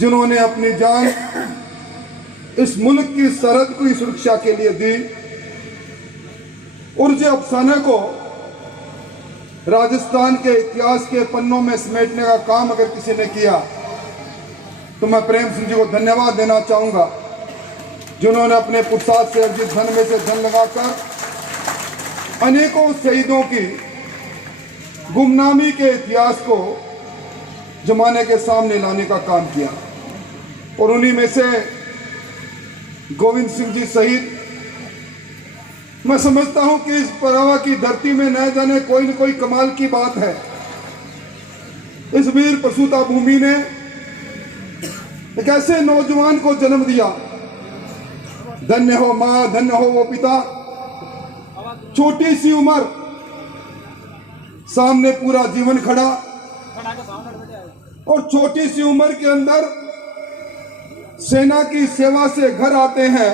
जिन्होंने अपनी जान इस मुल्क की सरहद की सुरक्षा के लिए दी। उर्ज अफसाने को राजस्थान के इतिहास के पन्नों में समेटने का काम अगर किसी ने किया तो मैं प्रेम सिंह जी को धन्यवाद देना चाहूंगा, जिन्होंने अपने पुरुषार्थ से अर्जित धन में से धन लगाकर अनेकों शहीदों की गुमनामी के इतिहास को जमाने के सामने लाने का काम किया। और उन्हीं में से गोविंद सिंह जी शहीद, मैं समझता हूं कि इस परावा की धरती में न जाने कोई न कोई कमाल की बात है। इस वीर प्रसूता भूमि ने एक ऐसे नौजवान को जन्म दिया। धन्य हो मां, धन्य हो वो पिता। छोटी सी उम्र, सामने पूरा जीवन खड़ा, और छोटी सी उम्र के अंदर सेना की सेवा से घर आते हैं।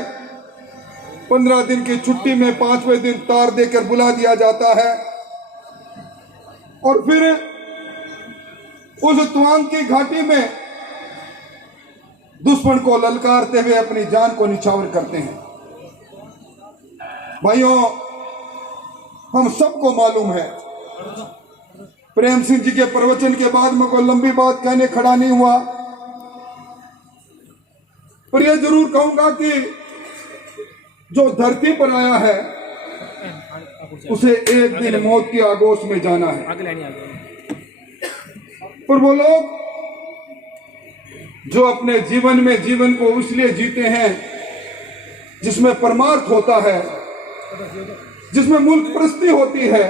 15 दिन की छुट्टी में 5वें दिन तार देकर बुला दिया जाता है, और फिर उस तवांग की घाटी में दुश्मन को ललकारते हुए अपनी जान को निछावर करते हैं। भाइयों, हम सबको मालूम है, प्रेम सिंह जी के प्रवचन के बाद मैं कोई लंबी बात कहने खड़ा नहीं हुआ, पर यह जरूर कहूंगा कि जो धरती पर आया है उसे एक दिन मौत की आगोश में जाना है। पर वो लोग जो अपने जीवन में जीवन को इसलिए जीते हैं जिसमें परमार्थ होता है, जिसमें मुल्क परस्ती होती है,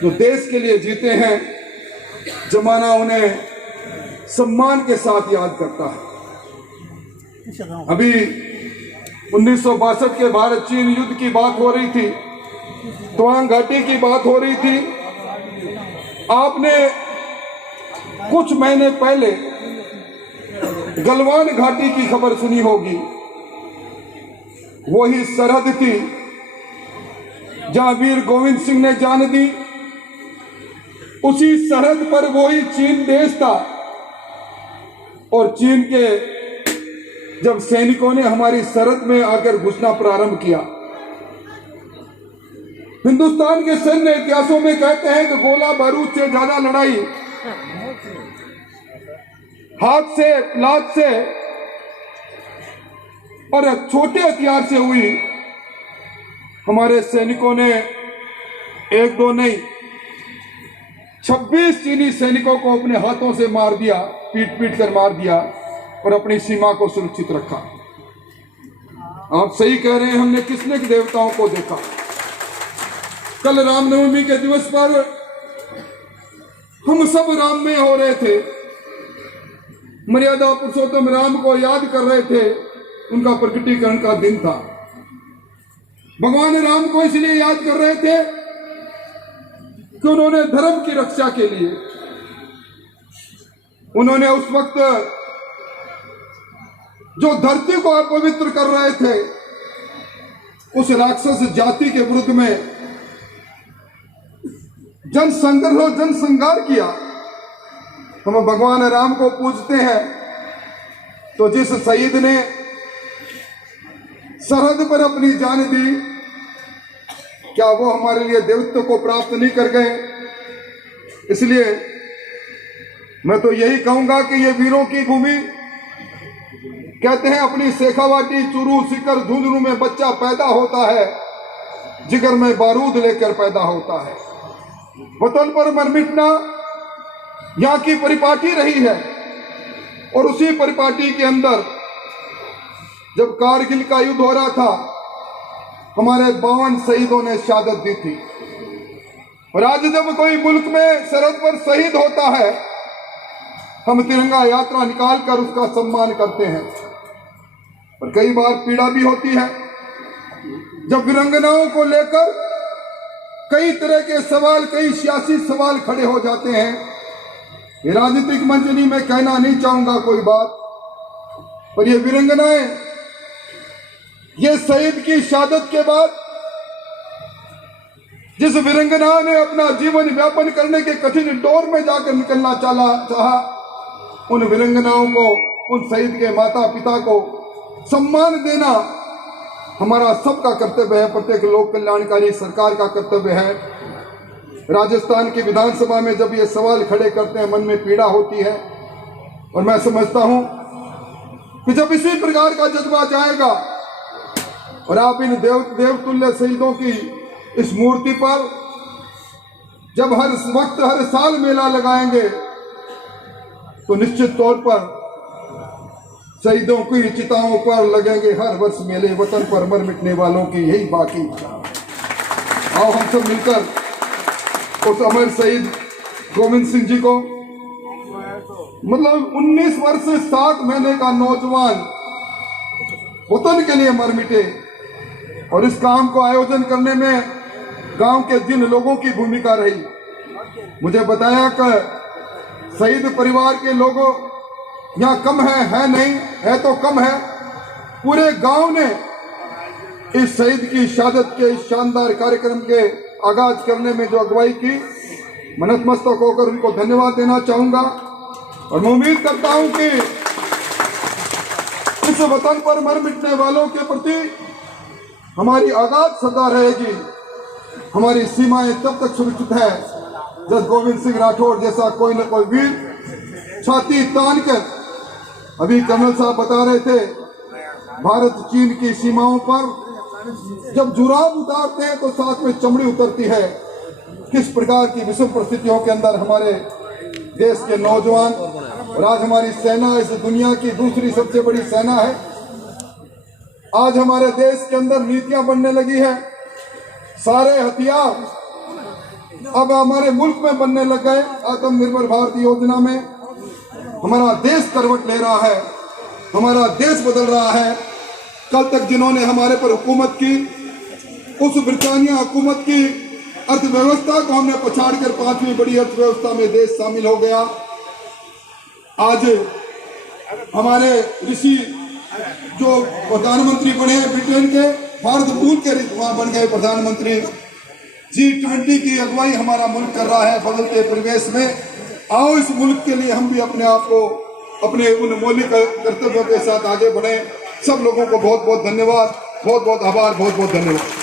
जो देश के लिए जीते हैं, जमाना उन्हें सम्मान के साथ याद करता है। अभी 1962 के भारत चीन युद्ध की बात हो रही थी, तवांग घाटी की बात हो रही थी। आपने कुछ महीने पहले गलवान घाटी की खबर सुनी होगी। वही सरहद थी जहां वीर गोविंद सिंह ने जान दी। उसी सरहद पर वही चीन देश था, और चीन के जब सैनिकों ने हमारी सरहद में आकर घुसना प्रारंभ किया, हिंदुस्तान के सैन्य इतिहासों में कहते हैं कि गोला बारूद से ज्यादा लड़ाई हाथ से, लात से और छोटे हथियार से हुई। हमारे सैनिकों ने एक दो नहीं 26 चीनी सैनिकों को अपने हाथों से मार दिया, पीट पीट कर मार दिया, और अपनी सीमा को सुरक्षित रखा। आप सही कह रहे हैं, हमने किसने देवताओं को देखा। कल रामनवमी के दिवस पर हम सब राम में हो रहे थे, मर्यादा पुरुषोत्तम राम को याद कर रहे थे। उनका प्रकटीकरण का दिन था। भगवान राम को इसलिए याद कर रहे थे कि उन्होंने धर्म की रक्षा के लिए, उन्होंने उस वक्त जो धरती को अपवित्र कर रहे थे, उस राक्षस जाति के विरुद्ध में जन संघर्ष और जन संहार किया। हम भगवान राम को पूजते हैं, तो जिस शहीद ने सरहद पर अपनी जान दी, क्या वो हमारे लिए देवत्व को प्राप्त नहीं कर गए। इसलिए मैं तो यही कहूंगा कि ये वीरों की भूमि, कहते हैं अपनी शेखावाटी चूरू सिकर झुंझुनू में बच्चा पैदा होता है, जिगर में बारूद लेकर पैदा होता है। वतन पर मर मिटना यहाँ की परिपाटी रही है, और उसी परिपाटी के अंदर जब कारगिल का युद्ध हो रहा था, हमारे 52 शहीदों ने शहादत दी थी। और आज जब कोई मुल्क में सरहद पर शहीद होता है, हम तिरंगा यात्रा निकाल कर उसका सम्मान करते हैं। पर कई बार पीड़ा भी होती है जब वीरांगनाओं को लेकर कई तरह के सवाल, कई सियासी सवाल खड़े हो जाते हैं। ये राजनीतिक मंचनी में कहना नहीं चाहूंगा कोई बात, पर ये वीरांगनाएं, ये शहीद की शहादत के बाद जिस वीरांगना ने अपना जीवन व्यापन करने के कठिन दौर में जाकर निकलना चाहा, उन वीरांगनाओं को, उन शहीद के माता पिता को सम्मान देना हमारा सबका कर्तव्य है, प्रत्येक लोक कल्याणकारी सरकार का कर्तव्य है। राजस्थान की विधानसभा में जब ये सवाल खड़े करते हैं मन में पीड़ा होती है, और मैं समझता हूं कि जब इसी प्रकार का जज्बा जाएगा और आप इन देवतुल्य शहीदों की इस मूर्ति पर जब हर वक्त हर साल मेला लगाएंगे तो निश्चित तौर पर शहीदों की चिताओं पर लगेंगे हर वर्ष मेले। वतन पर मर मिटने वालों की यही बाकी। आओ हम सब मिलकर उस अमर शहीद गोविंद सिंह जी को, मतलब 19 वर्ष 7 महीने का नौजवान वतन के लिए मर मिटे, और इस काम को आयोजन करने में गांव के जिन लोगों की भूमिका रही, मुझे बताया कि शहीद परिवार के लोगों यहाँ कम है नहीं, है तो कम है। पूरे गांव ने इस शहीद की शहादत के इस शानदार कार्यक्रम के आगाज करने में जो अगुवाई की, मैं नतमस्तक होकर उनको धन्यवाद देना चाहूंगा। और मैं उम्मीद करता हूं कि इस वतन पर मर मिटने वालों के प्रति हमारी आगाज श्रद्धा रहेगी। हमारी सीमाएं तब तक सुरक्षित है जब गोविंद सिंह राठौर जैसा कोई न कोई वीर छाती तान कर, अभी कर्नल साहब बता रहे थे, भारत चीन की सीमाओं पर जब जुराब उतारते हैं तो साथ में चमड़ी उतरती है। किस प्रकार की विषम परिस्थितियों के अंदर हमारे देश के नौजवान, और आज हमारी सेना इस दुनिया की दूसरी सबसे बड़ी सेना है। आज हमारे देश के अंदर नीतियां बनने लगी है, सारे हथियार अब हमारे मुल्क में बनने लग गए। आत्मनिर्भर भारत योजना में हमारा देश करवट ले रहा है, हमारा देश बदल रहा है। कल तक जिन्होंने हमारे पर हुकूमत की, उस ब्रिटानिया हुकूमत की अर्थव्यवस्था को हमने पछाड़कर 5वीं बड़ी अर्थव्यवस्था में देश शामिल हो गया। आज हमारे ऋषि जो प्रधानमंत्री बने ब्रिटेन के, भारत भूल के वहां बन गए प्रधानमंत्री। G20 की अगुवाई हमारा मुल्क कर रहा है बदलते परिवेश में। आओ इस मुल्क के लिए हम भी अपने आप को अपने उन मौलिक कर्तव्यों के साथ आगे बढ़े। सब लोगों को बहुत बहुत धन्यवाद, बहुत बहुत आभार, बहुत बहुत धन्यवाद।